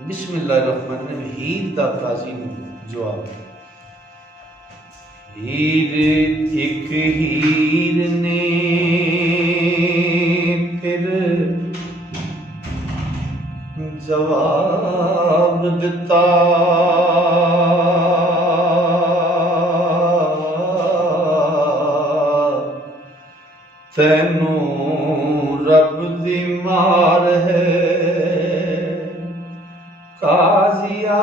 बिस्मिल्लाहिर्रहमानिर्रहीम। हीर दा काजी नूं जवाब। हीर एक हीर ने फिर जवाब दिता, तैनू रब दी मार है काजिया।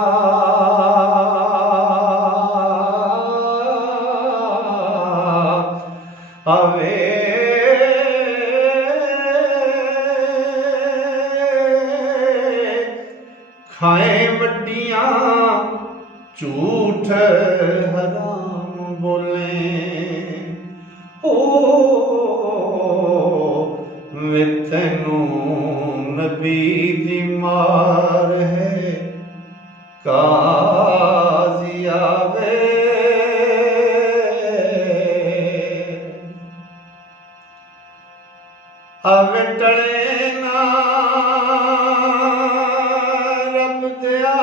आवे खाए वड्डियां झूठ हराम बोले, ओ वे तैनू नबी दी मार है काजिया वे। आवे टले ना रब दिया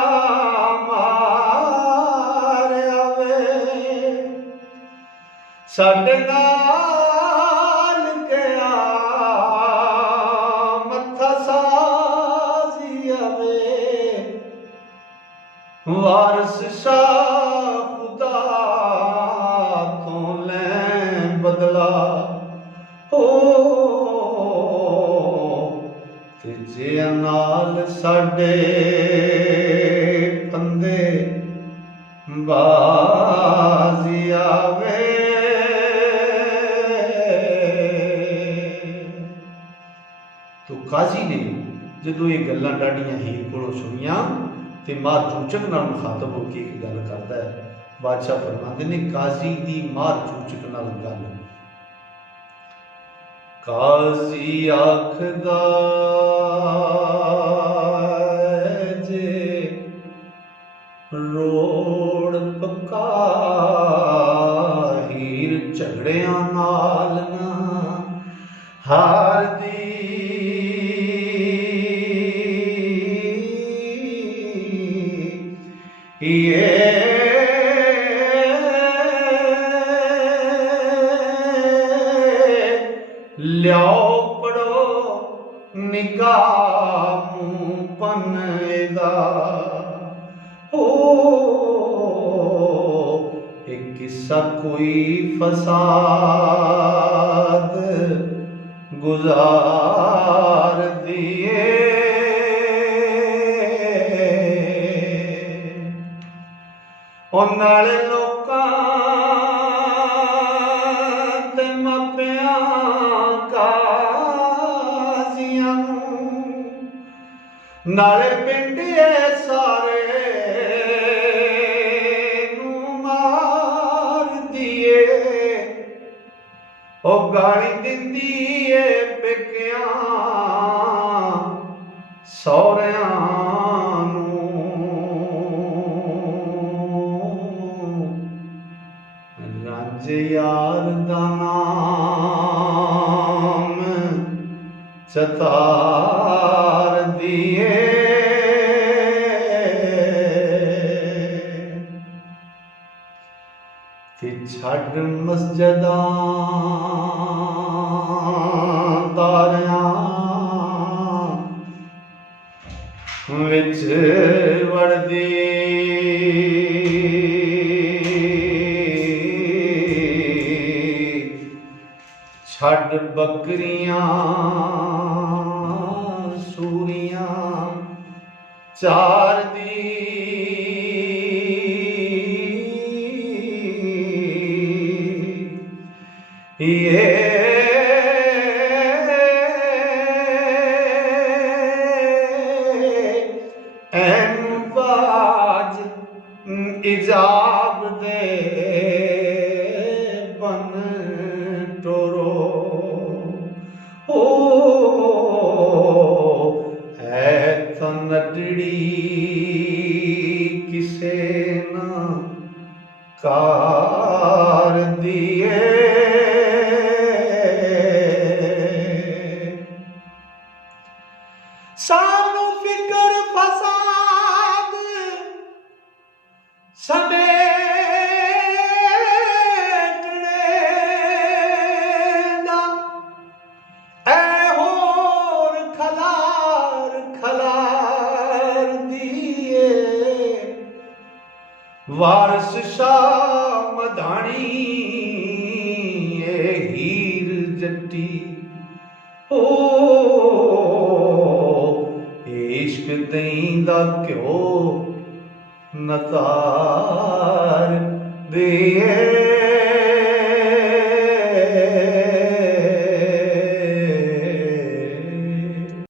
मार आवे, साडे नाल गया मत्था साजी आवे। वारस शाह खुदा तो ले बदला, हो जे नाल साडे फंदे बाजी आवे। तो काजी ने जदों ये गल्लां डाढ़ियां हीर कोलों सुनियां ते मार चूचक नाल मुखातब होकर एक गल करता है। बादशाह फरमाते ने काजी दी मार चूचक नाल गल। काजी आखदा जे रोड़ पक्का हीर झगड़ियां नाल ना हार दी। ये लियाओ पढ़ो निकाह पनदा, ओ एक किस्सा कोई फसाद गुजार दिए। और नाले लोकां ते मापियां काजियां नाले पिंड सारे नूं मार दिए। ओ गाली दिंदी है पेकियां सौरियां यार दा नाम चतार दिए। ते छड़ मस्जिदां दारियां विच वड़दी, छड़ बकरियां सूरियां चार दी। ये ऐन बाज इजाब दे बन टोरो, ओ है तनटड़ी किसे ना कार दिए। सानू फिकर फसाद वारस शाह मधानी ए हीर जट्टी ओ इश्क देंदा क्यों नतार दे